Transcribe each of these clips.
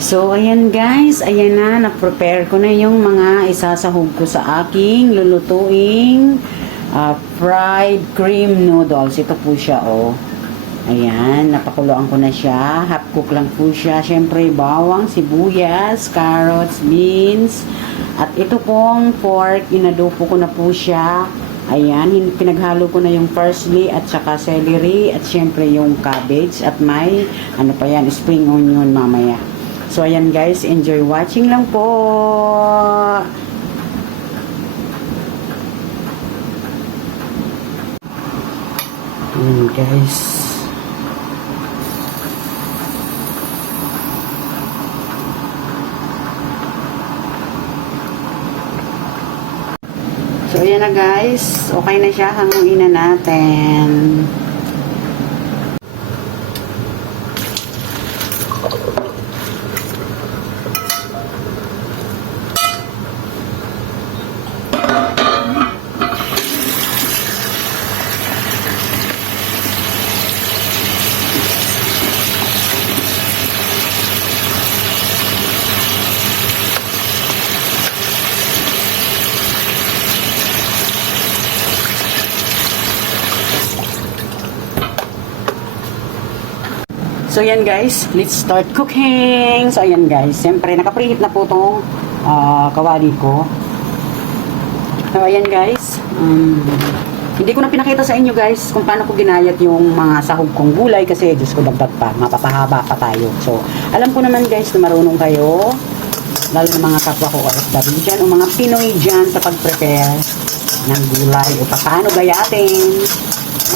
So, ayan guys, ayan na, na-prepare ko na yung mga isasahog ko sa aking lulutuing fried cream noodles. Ito po siya, oh. Ayan, napakuluan ko na siya. Half cook lang po siya. Siyempre, bawang, sibuyas, carrots, beans. At ito pong pork, inadopo ko na po siya. Ayan, pinaghalo ko na yung parsley at saka celery at siyempre yung cabbage at may, ano pa yan, spring onion mamaya. So, ayan guys, enjoy watching lang po. Guys. So, ayan na guys. Okay na siya. Hanguin na natin. So, ayan guys, let's start cooking. So, ayan guys, siyempre, nakapreheat na po itong kawali ko. So, ayan guys, hindi ko na pinakita sa inyo guys kung paano ko ginayat yung mga sahog kong gulay kasi, Diyos ko, dagdag pa, mapapahaba pa tayo. So, alam ko naman guys na marunong kayo, lalo na mga kapwa ko OFW dyan, o mga Pinoy dyan sa pag-prepare ng gulay o paano gayatin.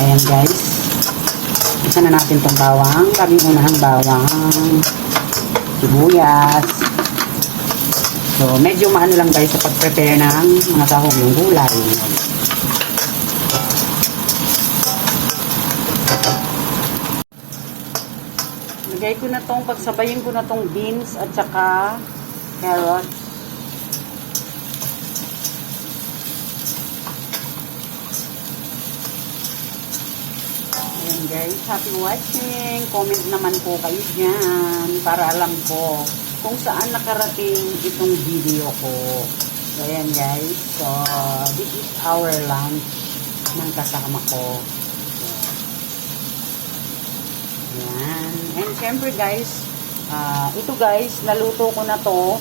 Ayan guys. Isa na natin itong bawang. Gawing unahang bawang. Sibuyas. So, medyo maano lang guys sa pag-prepare ng mga sahog yung gulay. Lagay ko na itong, pagsabayin ko na itong beans at saka carrots. Guys, happy watching. Comment naman po kayo dyan para alam ko kung saan nakarating itong video ko. So, ayan guys. So, this is our lunch ng kasama ko. So, ayan. And syempre guys, ito guys, naluto ko na to.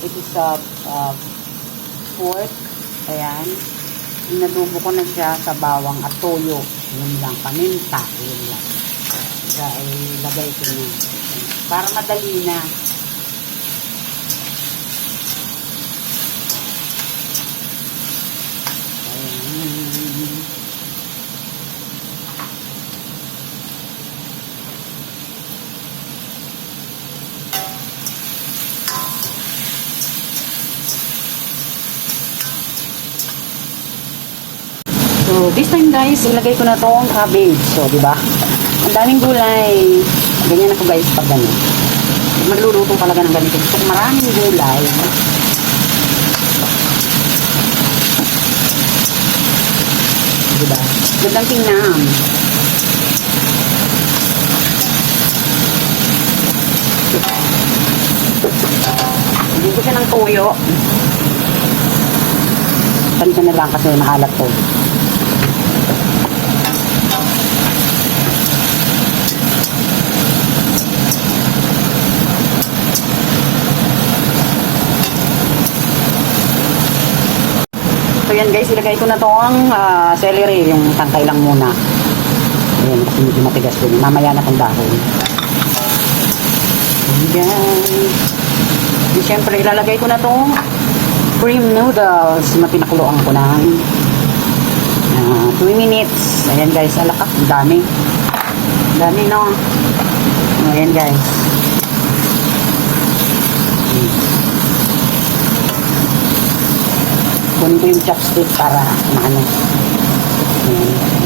It is pork. Ayan. Inadubo ko na siya sa bawang at toyo. Yun lang, paminta. Yun lang. Kaya ilagay ko na. Para madali na. Ayan. So, this time guys, ilagay ko na tong cabbage. So, di ba? Ang daming gulay. Ganyan ako guys pag gano'n. Magluluto talaga ng ganito. So, maraming gulay. Di ba? Gandang tingnan. Hindi ko siya ng toyo. Pansin na lang kasi mahalat to. So yan guys, ilagay ko na itong celery, yung tangkay lang muna. Ayan, kasi medyo matigas din. Mamaya na itong dahon. Ayan. And syempre, ilalagay ko na itong cream noodles na pinakuluan ko na 2 minutes. Ayan guys, alaka, ang dami. Ang dami no. Ayan guys. Kunin ko yung chopstick para maano.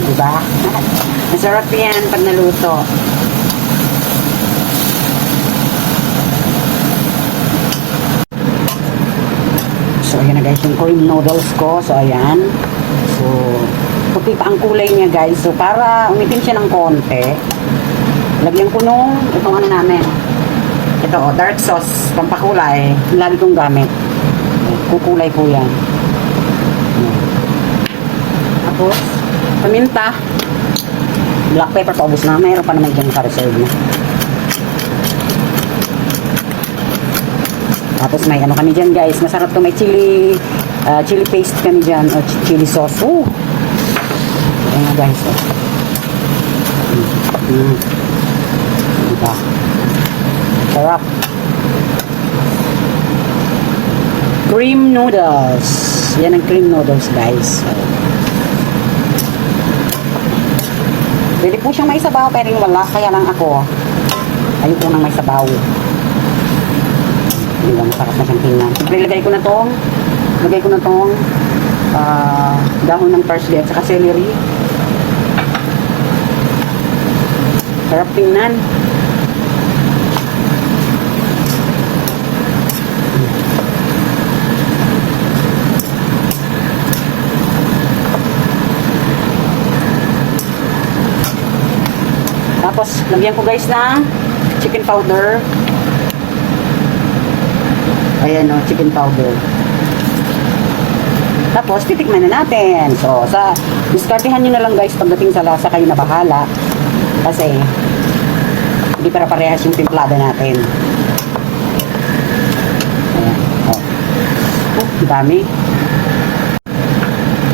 Diba? Masarap yan pag naluto. So, ayan na guys yung cream noodles ko. So, ayan. So, puti pa ang kulay niya guys. So, para umitim siya ng konti, lagyan ko nung itong ano namin, Ito, oh, dark sauce, pampakulay. Lagi kong gamit. Kukulay po yan. Ayan. Tapos, paminta. Black pepper, paubos na. Mayroon pa naman dyan naka-reserve na. Tapos may ano kami dyan guys. Masarap to. May chili paste kami dyan. O chili sauce. Oh. Ayan nga guys. Oh. Diba? Sarap. Cream noodles. Yan ang cream noodles guys. So, pwede po siyang may sabaw pero yung wala. Kaya lang ako. Ayoko nang may sabaw. Hindi ba masarap na siyang tingnan. Siyempre lagay ko na tong dahon ng parsley at saka celery. Sarap tingnan. Tapos, lagyan ko guys ng chicken powder. Ayan o, chicken powder. Tapos, titikman na natin. So, diskartehan nyo na lang guys pagdating sa lasa, kayo na bahala. Kasi, hindi para parehas yung timplada natin. Ayan. Oh, dami.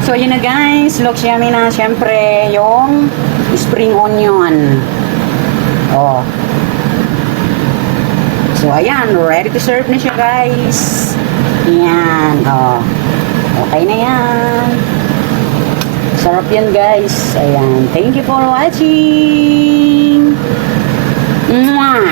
So, yun na guys. Looks yummy na. Siyempre, yung spring onion. Oh. So, ayan. Ready to serve na siya, guys. Ayan. Oh. Okay na yan. Sarap yan, guys. Ayan. Thank you for watching. Mwah!